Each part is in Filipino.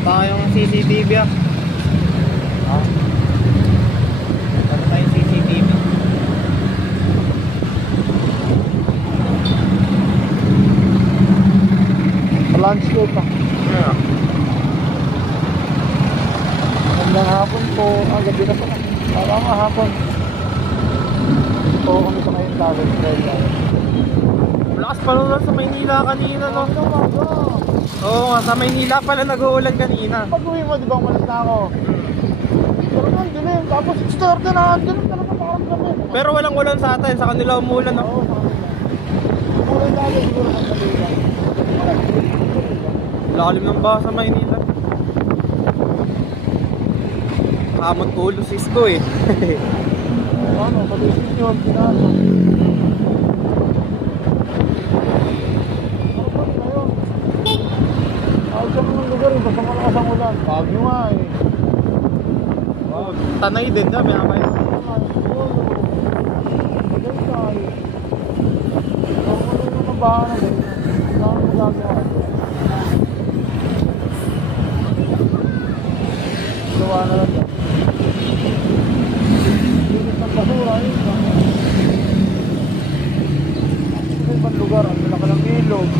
tayong CCTV ah. Wala tayong CCTV. Landscape pa. Yeah. Magandang hapon po. Gabi na po. Para nga hapon. Po kami sa ngayon tawag. Malakas pa rin sa Maynila kanina no? Oo nga, sa Maynila pala nag-uulan kanina. Pag-uwi mo, di ba umalis na ako? Pero nandun eh. Tapos start na nandun. Talaga parang kami. Pero walang ulan sa atin, sa kanila umulan no? Oo, umulan tayo siguro sa kanila. Lalim ng baha sa Maynila. Hamon ulo Cisco eh. Ano, pag-isip nyo, pinalo. Sa mga lugar eh, basta malakas ang ulan. Baguio nga eh. Wow. Tanay din na, may amay. Gawa na lang yan. Unit ng basura yun. Sa ibang lugar, ang laki ng ilog.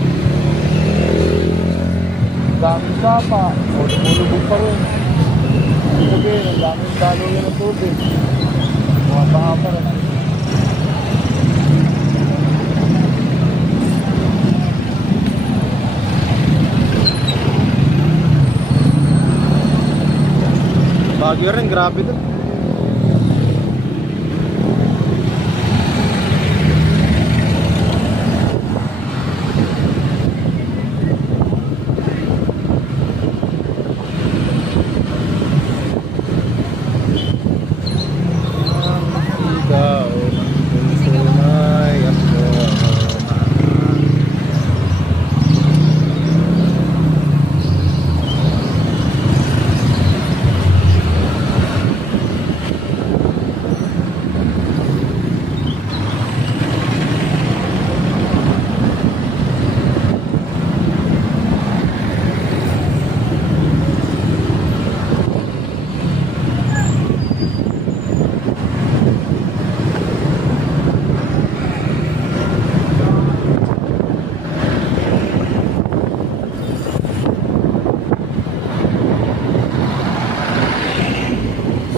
Daming sapa, o lumulubog pa rin. Sabihin, ang daming daluyan ng tubig. Mga baha pa rin. Baguio rin, grabe doon.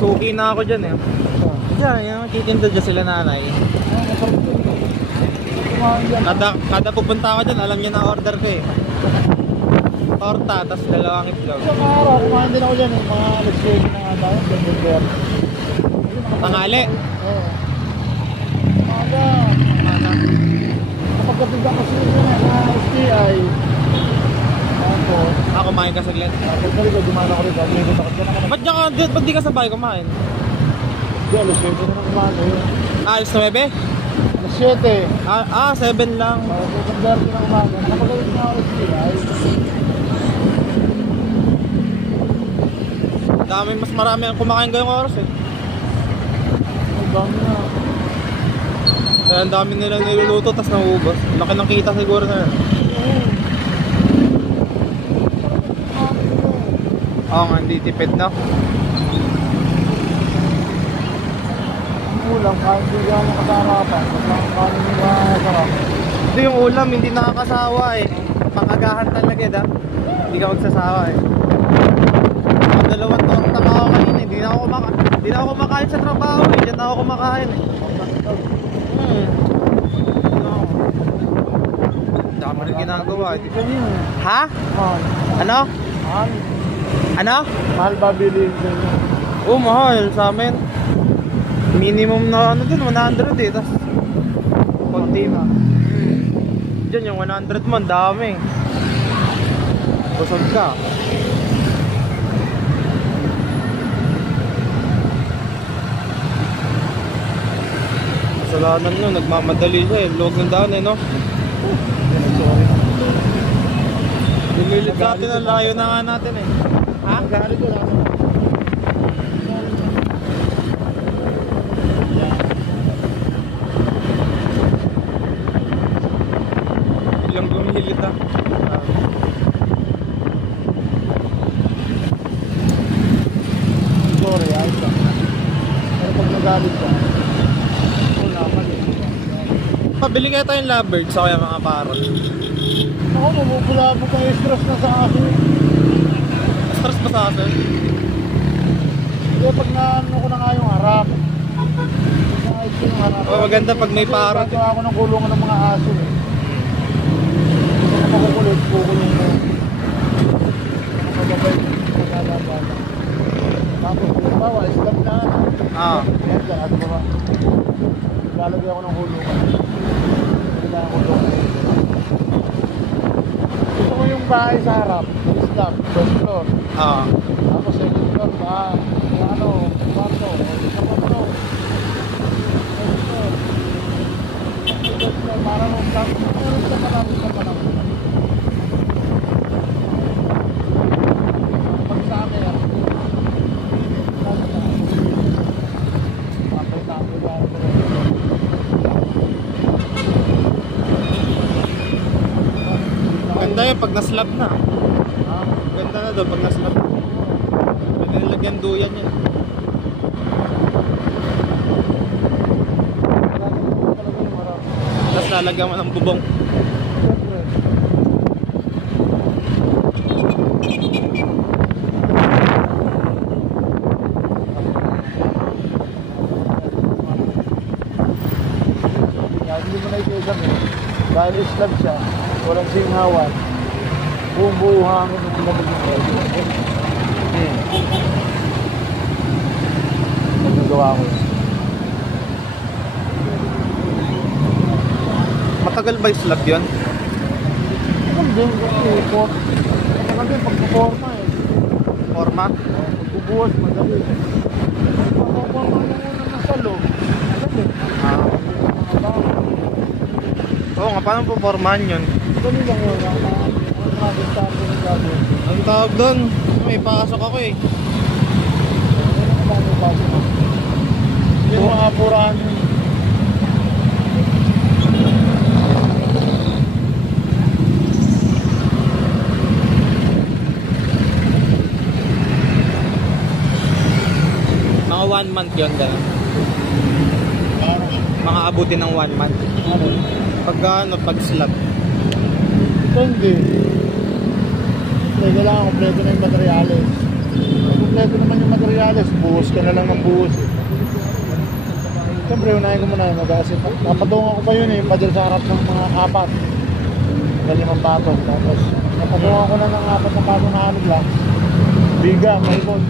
Suki na ako dyan eh. Diyan, yung titinda dyan sila nanay. Kada pupunta ako dyan, alam niya na order ko eh. Torta, tas dalawang itlog. Isang araw, kumain din ako dyan eh. Mga alas-20 na nga tayo. Tangali? Oo. Umaga. Kapag kapag kasi yun na STI. Ako kumain ka saglit. Pagkali ko, dumana ko rin. Ba't di ka sabay kumain? Hindi, alas 7 na nang kumano yun. Alas 9? Alas 7. 7 lang. Pagkali na kumano. Kapag na ako STI. Mas marami ang kumakain ngayong oras eh. Ang dami na. Kaya ang dami nila niluluto tas nauubos. Laki ng kita siguro na yun. Oo nga, hindi tipid na. Ulam, kahit hindi ka makasarapan. Kahit hindi ka masarap. Ito yung ulam, hindi nakakasawa eh. Pangagahan talaga eh, hindi ka magsasawa eh. Dalawang torta pa ako kanina, hindi na ako kumakain sa trabaho eh. Diyan na ako kumakain eh. Dami rin ginagawa eh. Ha? Ano? Ano? Mahal ba bilhin sa inyo? Oo, mahal sa amin. Minimum na ano dun, 100 eh. Tapos konti na. Diyan yung 100 mo, dami. Busog ka. Kasalanan nyo, nagmamadali siya eh. Log ng daan eh, no? Lumilit natin ang layo na nga natin eh. Ha? Nagalit ko lang. Ilang gumihilit ah. Pabili kaya tayong lovebirds o kaya mga parrot. Ako, mamubulabog ang stress na sa akin. Stress ba sa akin? Hindi, pag naano ko na nga yung harap. Naayos ko yung harap. Oh, maganda pag may parrot. Kasi ako ng kulungan ng mga aso eh. Kung makukulit, kukulong mo. Magabay, maglalabala. Tapos, bawa, islam na. Yan dyan, at baba. Lalagay ako ng kulungan. Kailangan kulungan. Gusto ko yung bahay sa harap. Islam, first floor. Tapos second floor pa. Yung ano, kwarto. Sa kwarto. First floor. Second floor, para nung tapos. Meron sa malapit sa malapit. Pag sa akin, tapos-tapos lang. Ganda yun pag naslab na. Ganda na daw pag naslab na. Pwede nilagyan duyan yan. Tapos lalagyan mo ng bubong. Hindi mo na ikisam eh. Dahil slab siya, walang singawan. Buong buo hangin yung pinabagin ko. Nagagawa ko yun. Matagal ba yung slab yun? Hindi kasi kasi pagpuporma eh. Forma? Pagbubuhos, madali. Pagpuporma na muna na sa loob. Madali. Oo nga, paano po formahan yun? Dali lang yun. Ang tawag doon? May pasok ako eh. Hindi mo apurahan yun. Mga 1 month yun, gano'n. Mga abutin ng 1 month. Ano? Pag slab. Hindi. Kailangan kompleto na yung materyales. Kompleto naman yung materyales. Buhos ka na lang ng buhos. Siyempre, unahin ko muna yun. Kasi napatungan ko pa yun eh. Yung pader sa harap ng mga 4. Ng 5 patong. Tapos, napatungan ko na ng 4 na patong na anig lang. Biga, may ikot.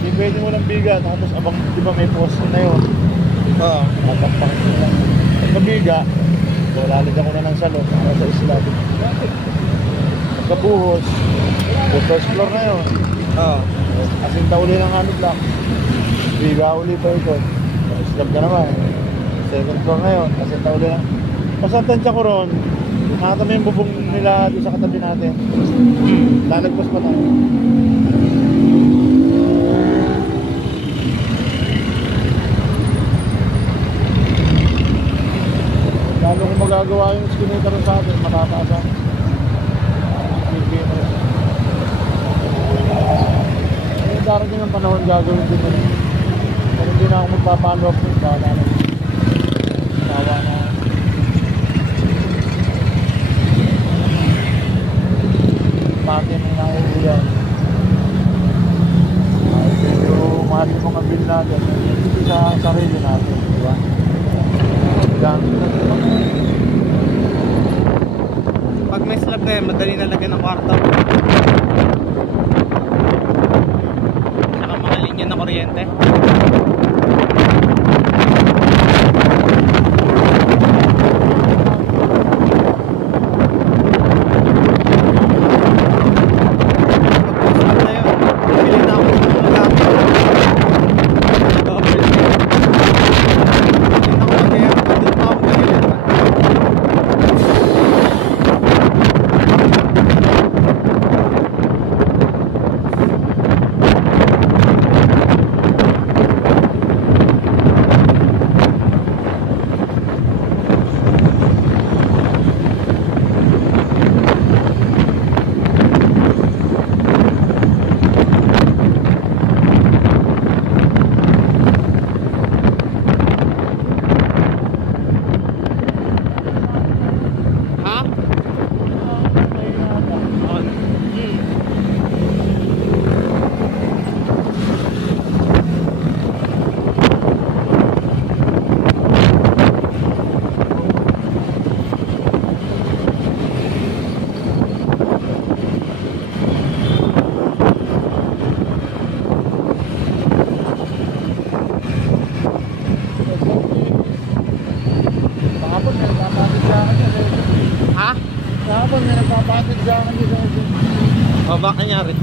Hindi pwede mo lang biga. Tapos, abang, di ba may post na yun. Oo. Napakpang ko lang. Pagkabiga, so lalagyan ko na ng salot para sa slab. Pagkabuhos, so first floor na yun. Oo. Asinta uli ng ano block. Biga uli pa ito. Slab ka naman. Second floor na yun. Asinta uli ng... Pasantensya ko ron, makata mo yung bubong nila doon sa katabi natin. Lalagpas pa tayo. Lalo kung magagawa yung skinita rin sa atin, matataasan. Ngayon darating ang panahon gagawin din rin. Pero hindi na ako magpapalo up din. Bahala na. Tawa na. Makin na nauulan. Medyo mahal yung mga bill natin. Hindi sa sarili natin. Diba? Gamit na ito. Pag may slab na yan, madali na lagyan ng kwarto. Saka mga linya na kuryente. Ha? Kahapon may nagpapatid sa akin yung sa O, baka nangyari?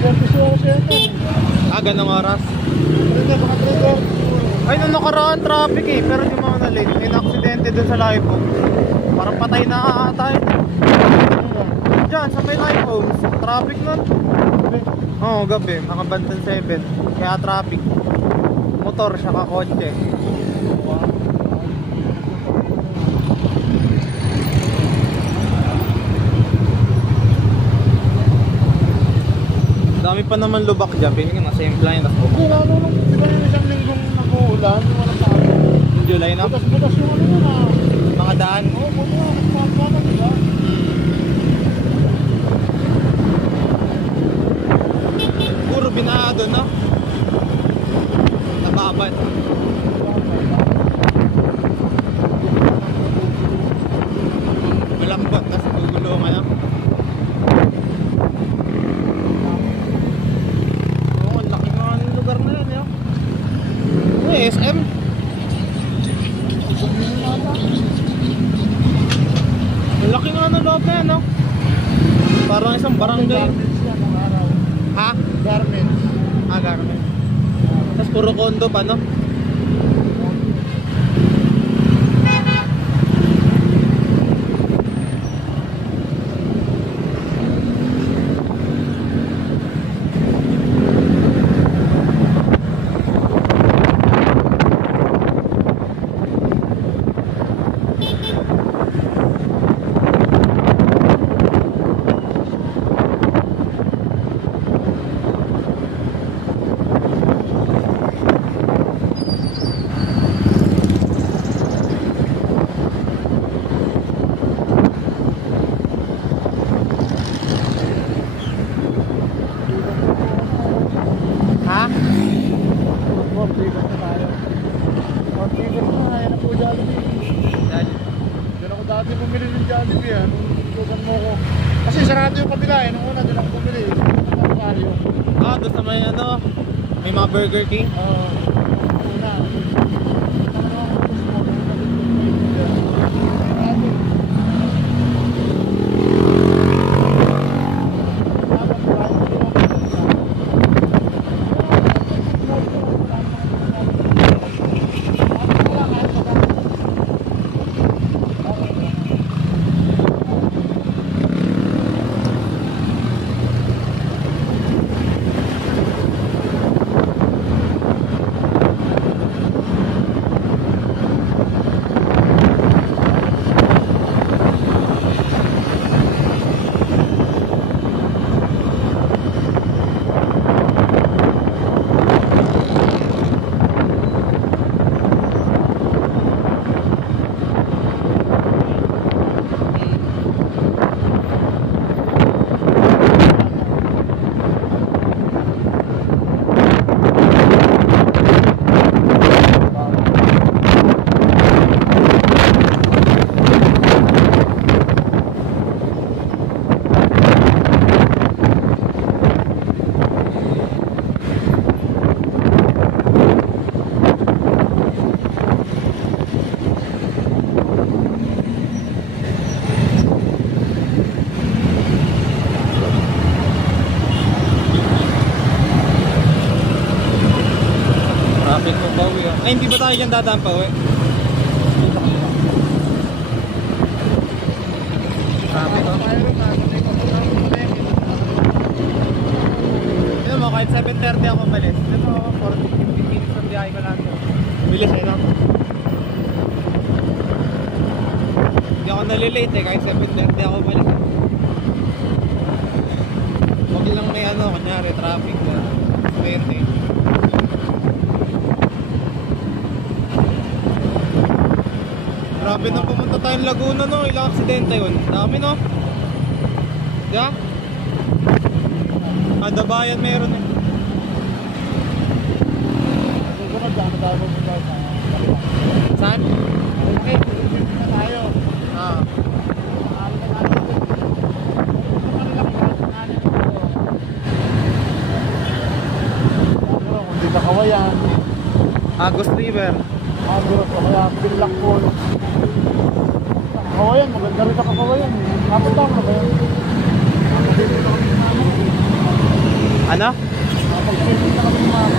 service ako siya ito. Ganong oras? Hindi, baka 3 Ay, nung nakaraan traffic eh. Pero di mo ako na-late. May na-aksidente dun sa live home. Parang patay na tayo. Diyan, sa may live homes. Traffic nun. Oo, gabi. Mga bantan 7. Kaya traffic. Motor, saka kotse. Dami pa naman lubak dyan. Piling nga nasa impline. Hindi, lalo nung di ba yung isang linggong nag-uulan, walang tao. Yung July na? Butas-butas yung ano yun ah. Mga daan. Oo, buti nga, nagpapagod diba? Puro binado no? Nababad. Malambot na sa gugulungan no? Oo, ang laki nga ng lugar na yan yun. SM. Ang laki nga ng loob na yan no? Parang isang barangay. Garments yan ang araw. Ha? Garments. Garment. Tapos puro kondo pa no? Ha? Fortigas na tayo. Fortigas na, ayan na po Jollibee. Diyan ako dati bumili ng Jollibee ah, nung tutusan mo ko. Kasi sarado yung kabila eh, nung una diyan ako bumili. Ang baryo. Doon sa may ano, may mga Burger King. Una. Traffic mo pa uwi. Ay, hindi ba tayo dyan dadaan pa uwi? Traffic oh. Yun mo, kahit 7:30 ako malis. Yun mo, 40-50 minutes ang biyahe ko lang. Bilis eh, no? Hindi ako nalilate eh, kahit 7:30 ako malis. Huwag lang may ano, kunyari, traffic na. Swerte. Grabe nang pumunta tayong Laguna no, ilang aksidente yun. Dami no? Diba? Dabayan meron eh. Susunod dyan, tayo pupunta sa Saan? okay, pupunta na tayo. Kung di ka kawayan, Agos River. Agos, o kaya Pinlac Falls. Kakawayan, maganda rin sa Kakawayan. Kapit lang na ba yan? Ano? Kapag-safety na kami ng mama.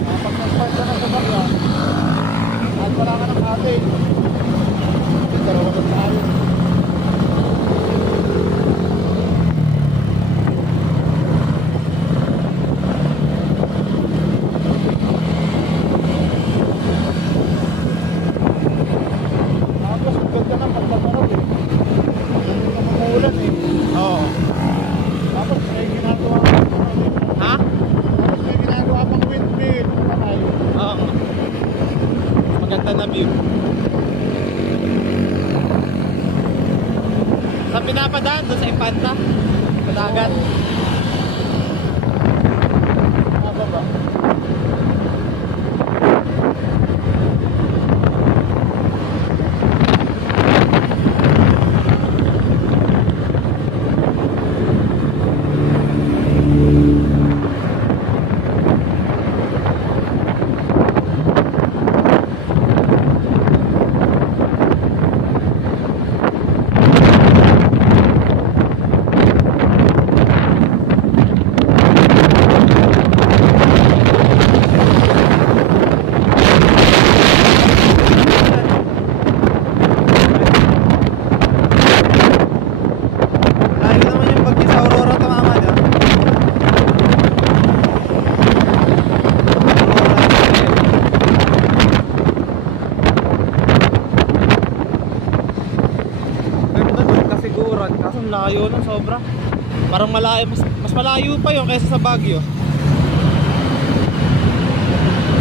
Kapag-safety ka na sa bakla, at wala ka ng atin. Darawa na tayo. Tapos, ang ganda ng pagkakaraw eh. Ang umuulan eh. Oo. Tapos, may ginagawa pang Ha? Tapos, may ginagawa pang windmill. Patay. Oo. Maganda na view. Sa pinapadaan doon sa Infanta. Sa dagat. Maba ba? Layo naman yung bagyo sa Aurora tumama na. Ganda doon kasiguran. Kaso ang layo na sobra. Parang malayo, mas malayo pa yun kaysa sa Baguio.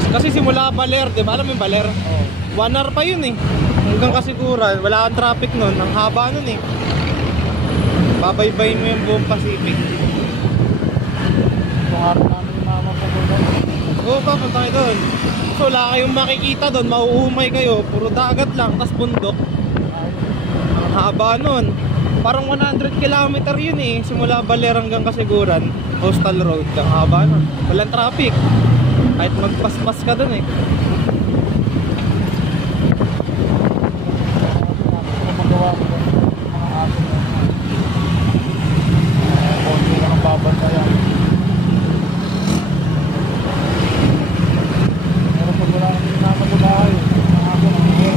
Kasi simula Baler, di ba? Alam mo yung Baler? Oo. 1 hour pa yun eh. Hanggang kasiguran, wala kang traffic nun. Ang haba nun eh. Babaybayin mo yung buong Pacific. Tungaran namin yung mama ko doon. Oo pa, punta kayo doon. So wala kayong makikita doon, mauumay kayo. Puro dagat lang, tas bundok. Ang haba nun. Parang 100 kilometer yun eh. Simula Baler hanggang Kasiguran. Coastal Road. Ang haba nun. Walang traffic. Kahit magpaspas ka doon eh. Ano magawa ko doon? Mga aso na. Konti lang ang babantayan. Pero pag wala nang naman sa bahay, mga aso na mga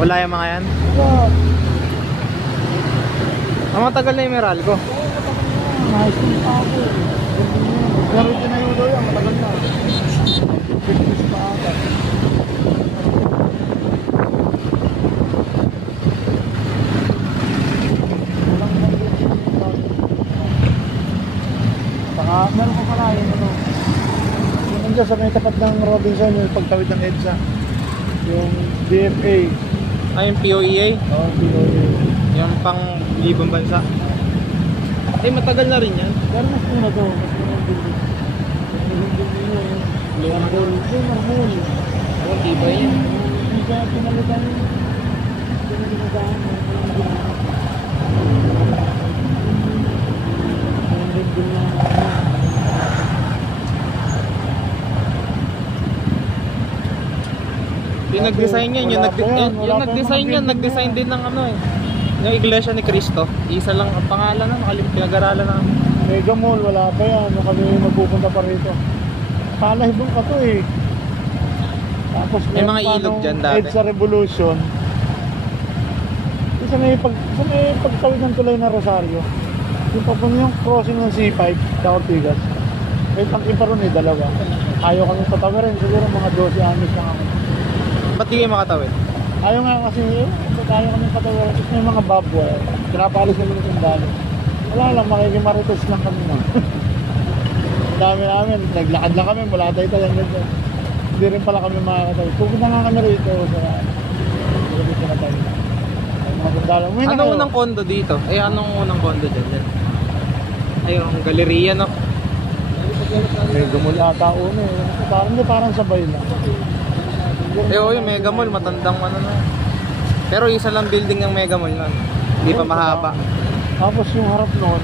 Wala yung mga yan. Ang matagal na yung Meralco. Nice pa ako. Pero tinayudo yan, matagal na. 50s pa ata. Walang saka meron pa pala yun ano. Yung nandiyan sa may tapat ng Robinson, yung pagtawid ng EDSA. Yung DFA. Ay, yung POEA. Oo, POA. Yung pang libang bansa. Ay, matagal na rin yan. Pero mas muna to. Mas muna yung building. Yung building nyo yun. Marmol. Yung marmol. Oo, diba yan? Hindi kaya pinalitan yun. Pinalitan yun. Yung building na Yung nag-design yan, yung Wala pa yan, wala yung pa nag-design mga yan, building nag-design yan. din ng ano eh. Yung Iglesia ni Cristo. Isa lang ang pangalan na, pinag-aralan na. Mega Mall, wala pa yan. Nung kami magpupunta pa rito. Palay doon ka to eh. Tapos May mga meron pa ilog nung dyan dati. EDSA Revolution. Sa may pagtawid ng tulay na Rosario. Yung papunta yung crossing ng C5, sa Ortigas. May tangkin pa ron eh, dalawa. Ayaw kami patawarin, siguro mga 12 anos na kami. Ba't di kayo makatawid? Ayaw nga kasi, ayaw kami patawarin. Tapos may mga barbed wire. Pinapalis kami ng sundalo. Wala lang, makikimarites lang kami na. Ang dami namin, naglakad lang kami, mula tayo hanggang dyan. Hindi rin pala kami makakatawid. Pupunta nga kami rito sa dito na tayo. Mga sundalo. Umuwi na Anong kayo. unang kondo dito? Anong unang kondo dyan? Ay, yung galeriya, no? Mega Mall ata una eh. Parang sabay lang. Oo, yung Mega Mall, matandang ano na. Pero isa lang building ng Mega Mall nun. Hindi pa mahaba. Tapos yung harap noon,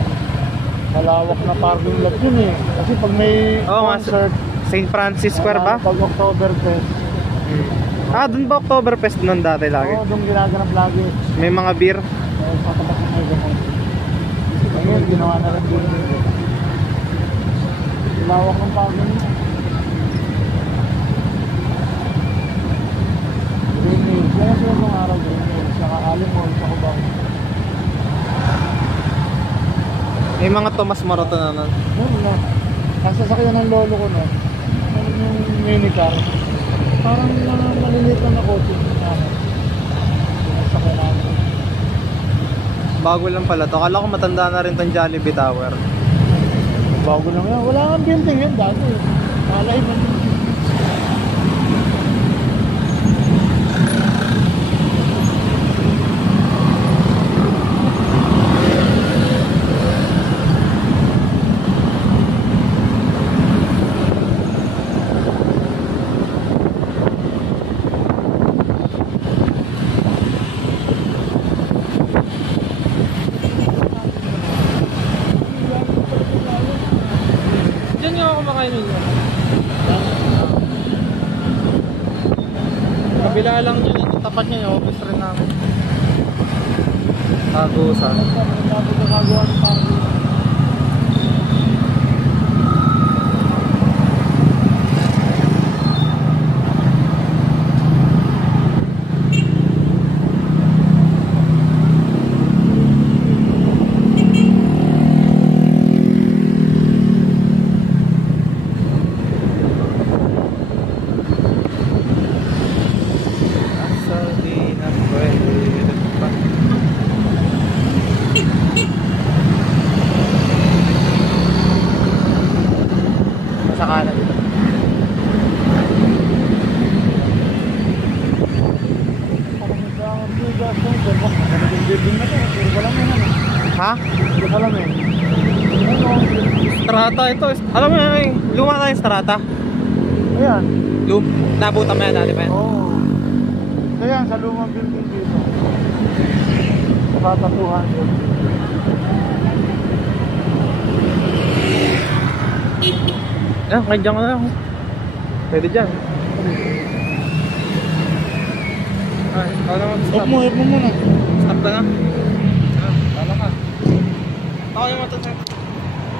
malawak na parking lot yun eh. Kasi pag may Oo nga, concert, St. Francis Square ba? pag Oktoberfest, Dun ba Oktoberfest nun dati lagi? oo, doon ginaganap lagi. May mga beer. Sa tapat ng Mega Mall. Ngayon, ginawa na rin doon. Malawak ng parking lot. Green Hills. Kaya sila itong araw, Green Hills. Saka Alim Mall, sa Cubao. May mga Tomas Morato na nun. Meron na. Ang sasakyan ng lolo ko na, yung minicar, parang maliliit lang na kotse. Sasakyan namin. Bago lang pala to. Kala ko matanda na rin tong Jollibee Tower. Bago lang yan. Wala kang building yan dati. Malay man. Diyan nga ako kumakain ninyo. Kabila lang yun. Ito tapat niya yung office rin namin. Tagusan. Tapos nakagawa ng parking lot. Asa di na pwede pa. Sa kanan dito. Parang nagkakaroon ng gas ng bebok. Naging building na to. Puro pa lang yan. Ano? Ha? Puro pa lang yan. Strata ito. Alam mo yun, luma na yung strata. Ayan. Nabutan mo yan dati pa yan. Oo. Kaya sa lumang building dito. Sa 200. Kaya dyan ka na lang. Pwede dyan. Ay, ako naman Hop stop. mo muna. Stop ka na. Tala ka. Ako yung matutunan.